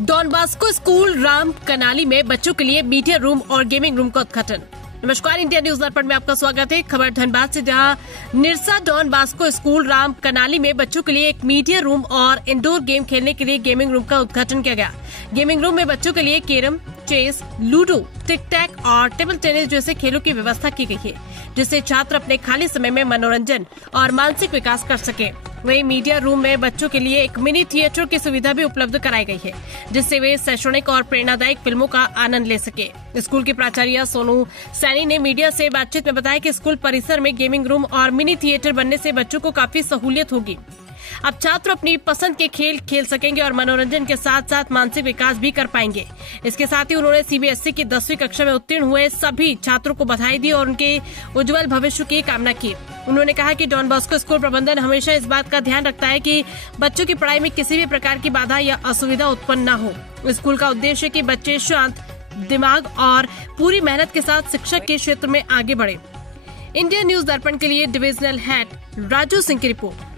Don Bosco school Ram Kanali में बच्चों के लिए मीडिया रूम और गेमिंग रूम का उद्घाटन। नमस्कार, इंडिया न्यूज दर्पण में आपका स्वागत है। खबर धनबाद से, जहां Nirsa Don Bosco school Ram Kanali में बच्चों के लिए एक मीडिया रूम और इंडोर गेम खेलने के लिए गेमिंग रूम का उद्घाटन किया गया। गेमिंग रूम में बच्चों के लिए कैरम, चेस, लूडो, टिक टैक और टेबल टेनिस जैसे खेलों की व्यवस्था की गई है, जिससे छात्र अपने खाली समय में मनोरंजन और मानसिक विकास कर सके। वहीं मीडिया रूम में बच्चों के लिए एक मिनी थिएटर की सुविधा भी उपलब्ध कराई गई है, जिससे वे शैक्षणिक और प्रेरणादायक फिल्मों का आनंद ले सके। स्कूल की प्राचार्य सोनू सैनी ने मीडिया से बातचीत में बताया कि स्कूल परिसर में गेमिंग रूम और मिनी थिएटर बनने से बच्चों को काफी सहूलियत होगी। अब छात्र अपनी पसंद के खेल खेल सकेंगे और मनोरंजन के साथ साथ मानसिक विकास भी कर पाएंगे। इसके साथ ही उन्होंने सीबीएसई की 10वीं कक्षा में उत्तीर्ण हुए सभी छात्रों को बधाई दी और उनके उज्जवल भविष्य की कामना की। उन्होंने कहा कि डॉन बॉस्को स्कूल प्रबंधन हमेशा इस बात का ध्यान रखता है कि बच्चों की पढ़ाई में किसी भी प्रकार की बाधा या असुविधा उत्पन्न न हो। स्कूल का उद्देश्य है कि बच्चे शांत दिमाग और पूरी मेहनत के साथ शिक्षा के क्षेत्र में आगे बढ़े। इंडिया न्यूज दर्पण के लिए डिविजनल हेड राजू सिंह की report.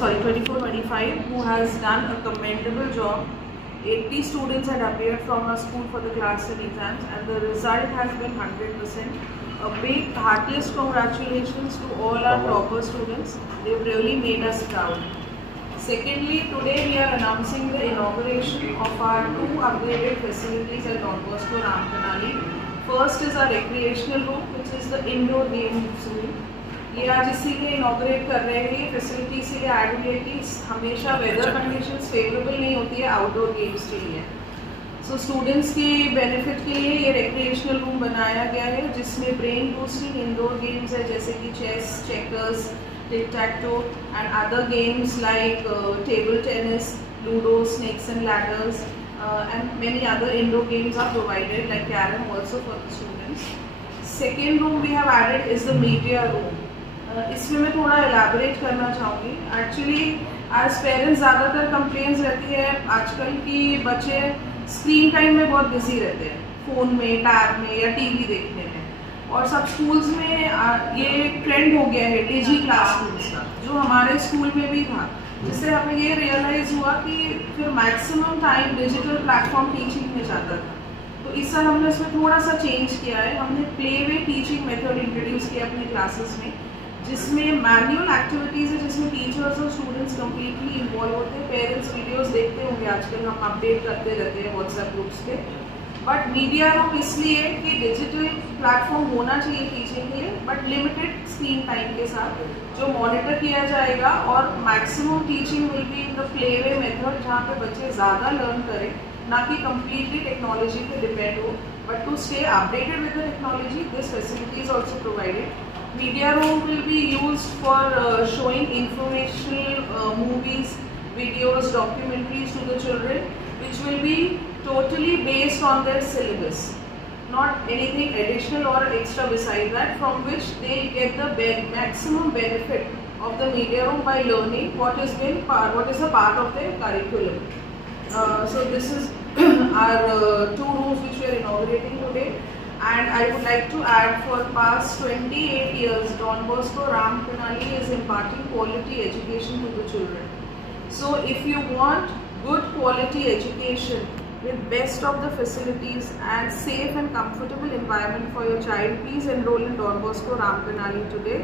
Sorry, 24-25, who has done a commendable job. 80 students had appeared from our school for the class 10 exams, and the result has been 100%. A big heartiest congratulations to all our topper students. They've really made us proud. Secondly, today we are announcing the inauguration of our 2 upgraded facilities at Don Bosco Ram Kanali. First is our recreational room, which is the indoor game room. ये आज इसीलिए inaugurate कर रहे हैं। ये facility इसीलिए add हुई है कि हमेशा वेदर कंडीशंस फेवरेबल नहीं होती है आउटडोर गेम्स के लिए। सो स्टूडेंट्स के बेनिफिट के लिए ये रिक्रिएशनल रूम बनाया गया है, जिसमें ब्रेन बूस्टिंग इंडोर गेम्स है, जैसे कि chess, checkers, tic tac toe and other games like table tennis, ludo, snakes and ladders and many other indoor games are provided like carrom also for the students. Second room we have added is the media room. इसमें मैं थोड़ा elaborate करना चाहूँगी। Actually as parents ज़्यादातर complaints रहती है आजकल की बच्चे स्क्रीन टाइम में बहुत बिजी रहते हैं, फ़ोन में, टैब में या टीवी देखने में। और सब स्कूल्स में ये ट्रेंड हो गया है डिजी क्लासरूम्स का, जो हमारे स्कूल में भी था, जिससे हमें ये रियलाइज़ हुआ कि फिर maximum time digital platform teaching में जाता था। तो इस साल हमने इसमें थोड़ा सा चेंज किया है। हमने play way teaching method introduce किया अपने क्लासेस में, जिसमें मैनुअल एक्टिविटीज़ है, जिसमें टीचर्स और स्टूडेंट्स कम्प्लीटली इन्वॉल्व होते हैं। पेरेंट्स वीडियोस देखते होंगे, आजकल हम अपडेट करते रहते हैं व्हाट्सएप ग्रुप्स पे। बट मीडिया रूम इसलिए कि डिजिटल प्लेटफॉर्म होना चाहिए टीचिंग के लिए, बट लिमिटेड स्क्रीन टाइम के साथ, जो मॉनिटर किया जाएगा। और maximum teaching will be in the play way method, जहाँ पे बच्चे ज़्यादा लर्न करें, ना कि कम्प्लीटली टेक्नोलॉजी पे डिपेंड हो। But to stay updated with the technology, this facility is also provided. Media room will be used for showing informational movies, videos, documentaries to the children, which will be totally based on their syllabus, not anything additional or extra beside that, from which they get the maximum benefit of the media room by learning what is a part of their curriculum. So this is our 2 rooms which we are inaugurating today. And I would like to add, for past 28 years, Don Bosco Ram Kanali is imparting quality education to the children. So if you want good quality education with best of the facilities and safe and comfortable environment for your child, please enroll in Don Bosco Ram Kanali today.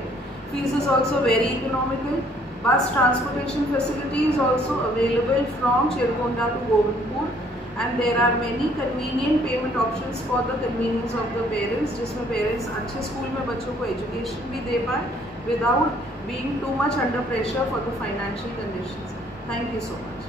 Fees is also very economical. Bus transportation facility is also available from Chirkonda to Govindpur. And there are many convenient payment options for the convenience of the parents, जिसमें parents अच्छे school में बच्चों को education भी दे पाए without being too much under pressure for the financial conditions. Thank you so much.